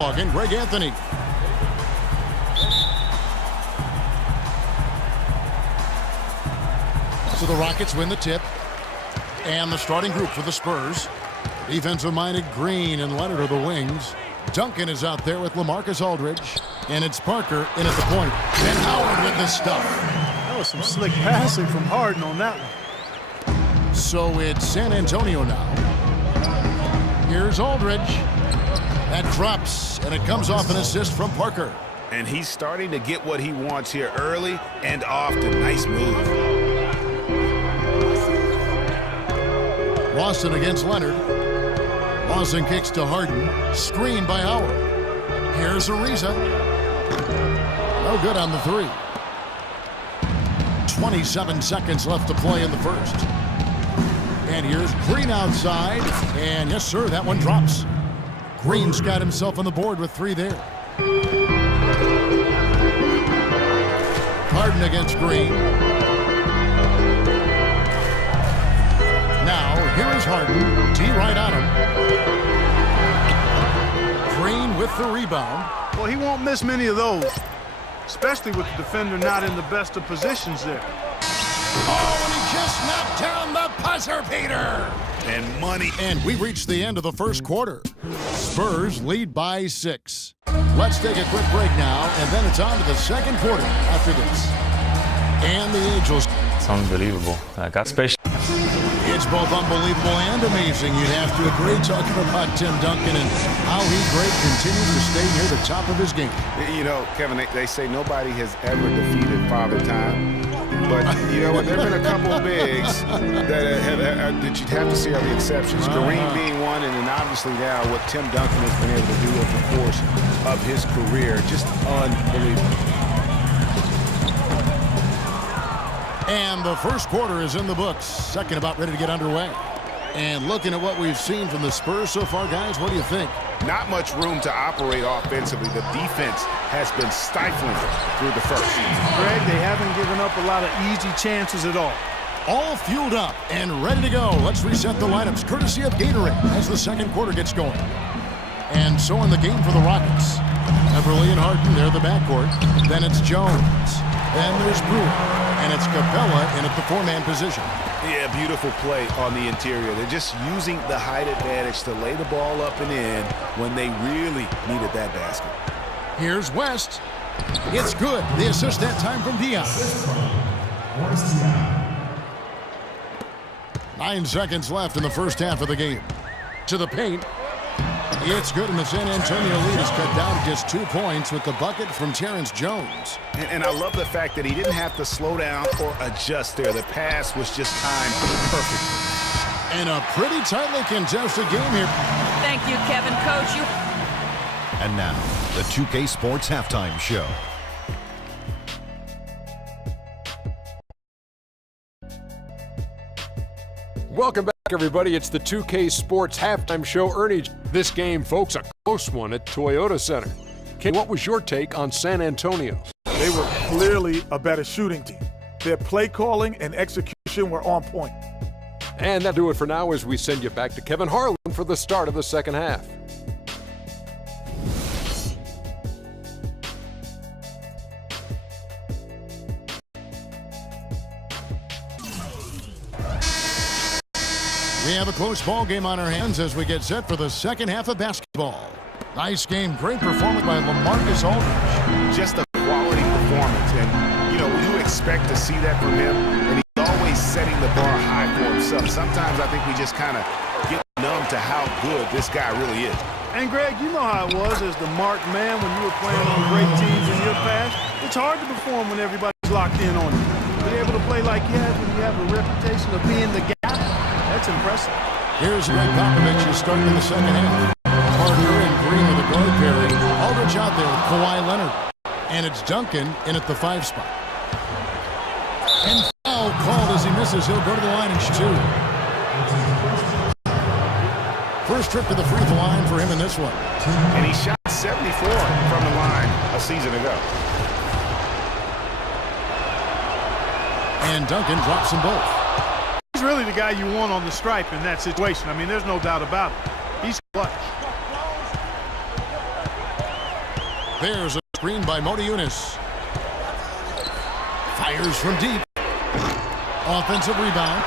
And Greg Anthony. So the Rockets win the tip. And the starting group for the Spurs. Defensive-minded Green and Leonard are the wings. Duncan is out there with LaMarcus Aldridge. And it's Parker in at the point. And Howard with the stuff. That was some slick passing from Harden on that one. So it's San Antonio now. Here's Aldridge. That drops, and it comes off an assist from Parker. And he's starting to get what he wants here early and often. Nice move. Lawson against Leonard. Lawson kicks to Harden. Screen by Howard. Here's Ariza. No good on the three. 27 seconds left to play in the first. And here's Green outside. And yes, sir, that one drops. Green's got himself on the board with three there. Harden against Green. Now, here is Harden. T right on him. Green with the rebound. Well, he won't miss many of those, especially with the defender not in the best of positions there. Oh, and he just knocked down the buzzer beater. And money. And we reached the end of the first quarter. Spurs lead by 6. Let's take a quick break now, and then it's on to the second quarter after this. And the Angels. It's unbelievable. I got special. It's both unbelievable and amazing. You'd have to agree talking about Tim Duncan and how he continues to stay near the top of his game. You know, Kevin, they say nobody has ever defeated Father Time. But, you know, there have been a couple of bigs that you'd have to see are the exceptions. Kareem being one, and then obviously now what Tim Duncan has been able to do over the course of his career. Just unbelievable. And the first quarter is in the books. Second about ready to get underway. And looking at what we've seen from the Spurs so far, guys, what do you think? Not much room to operate offensively. The defense has been stifling through the first. Greg, they haven't given up a lot of easy chances at all. All fueled up and ready to go. Let's reset the lineups courtesy of Gatorade as the second quarter gets going. And so in the game for the Rockets. Everly and Harden, they're the backcourt. Then it's Jones. Then there's Brewer. And it's Capella in at the four-man position. Yeah, beautiful play on the interior. They're just using the height advantage to lay the ball up and in when they really needed that basket. Here's West. It's good. The assist that time from Dion. 9 seconds left in the first half of the game. To the paint. It's good, and the San Antonio lead is cut down to just 2 points with the bucket from Terrence Jones. And I love the fact that he didn't have to slow down or adjust there. The pass was just timed perfectly. And a pretty tightly contested game here. Thank you, Kevin. Coach, you. And now, the 2K Sports Halftime Show. Welcome back, everybody. It's the 2K Sports Halftime Show. Ernie, this game, folks, a close one at Toyota Center. Ken, what was your take on San Antonio? They were clearly a better shooting team. Their play calling and execution were on point. And that'll do it for now as we send you back to Kevin Harlan for the start of the second half. We have a close ball game on our hands as we get set for the second half of basketball. Nice game, great performance by LaMarcus Aldridge. Just a quality performance, and you know, you expect to see that from him, and he's always setting the bar high for himself. Sometimes I think we just kind of get numb to how good this guy really is. And Greg, you know how it was as the marked man when you were playing on great teams in your past. It's hard to perform when everybody's locked in on you. Being able to play like you have when you have a reputation of being the gap, that's impressive. Here's Greg Popovich who's starting in the second half. Parker and Green with a guard pairing. Aldridge out there with Kawhi Leonard. And it's Duncan in at the 5 spot. And foul called as he misses. He'll go to the line and shoot. First trip to the free throw line for him in this one. And he shot 74 from the line a season ago. And Duncan drops them both. He's really the guy you want on the stripe in that situation. I mean, there's no doubt about it. He's clutch. There's a screen by Modi Yunus. Fires from deep. Offensive rebound.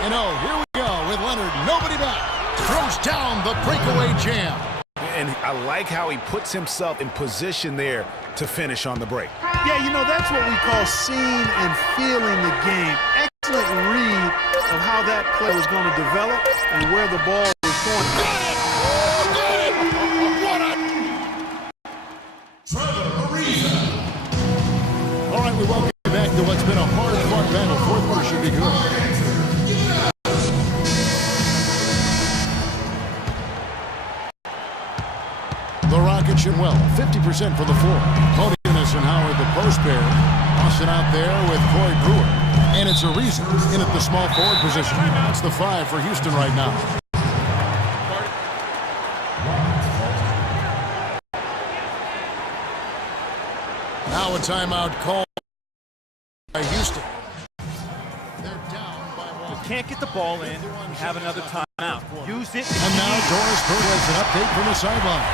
And here we go with Leonard. Nobody back. Throws down the breakaway jam. And I like how he puts himself in position there to finish on the break. Yeah, that's what we call seeing and feeling the game. Excellent read of how that play was going to develop and where the ball was going. All right, we welcome you back to what's been a hard-fought battle. Fourth quarter should be good. The Rockets shoot well, 50% for the floor. Modi Yunus and Howard, the post pair. Austin out there with Corey Brewer. And it's Ariza in at the small forward position. That's the 5 for Houston right now. Now a timeout called by Houston. They're down by 1. Can't get the ball in, have another timeout. Use it. And now Doris Burke has an update from the sideline.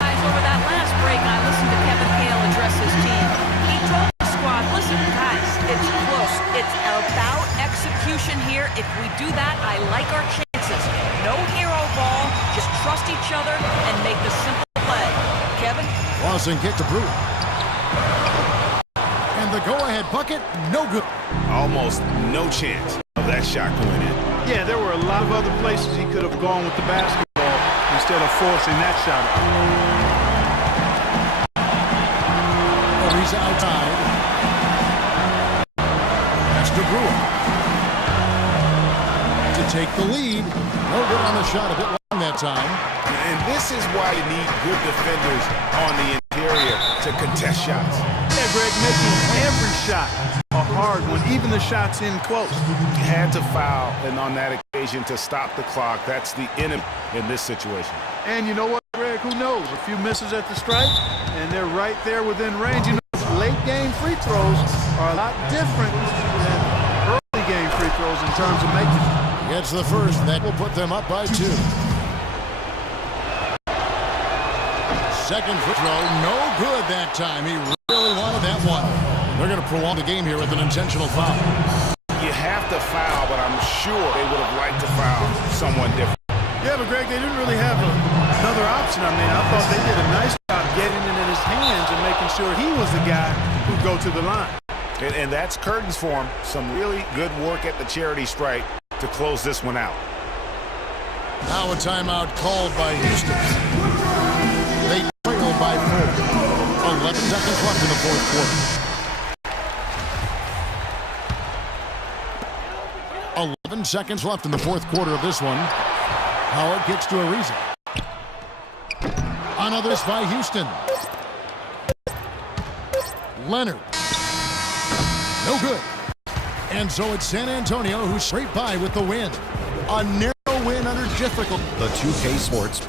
Guys, over that last break, I listened to Kevin Hale address his team. He told the squad, listen, guys, it's close. It's about execution here. If we do that, I like our chances. No hero ball, just trust each other and make the simple play. Kevin? Lawson kick to Brewer. And the go-ahead bucket, no good. Almost no chance of that shot going in. Yeah, there were a lot of other places he could have gone with the basketball instead of forcing that shot. He's outside. That's to Brewer. To take the lead. No good on the shot, a bit long that time. And this is why you need good defenders on the interior to contest shots. Yeah, Greg, making every shot a hard one, even the shots in close. Had to foul, and on that occasion to stop the clock. That's the enemy in this situation. And you know what, Greg? Who knows? A few misses at the stripe, and they're right there within range. Late-game free throws are a lot different than early-game free throws in terms of making them. Gets the first. That will put them up by 2. Second free throw, no good that time. He really wanted that one. They're going to prolong the game here with an intentional foul. You have to foul, but I'm sure they would have liked to foul someone different. Yeah, but Greg, they didn't really have another option. I mean, I thought they did a nice job getting it in his hands and making sure he was the guy who'd go to the line. And that's curtains for him. Some really good work at the charity stripe to close this one out. Now a timeout called by Houston. They trail by 4. 11 seconds left in the fourth quarter. 11 seconds left in the fourth quarter of this one. Howard kicks to Ariza. Another by Houston. Leonard. No good. And so it's San Antonio who's straight by with the win. A narrow win under difficult. The 2K Sports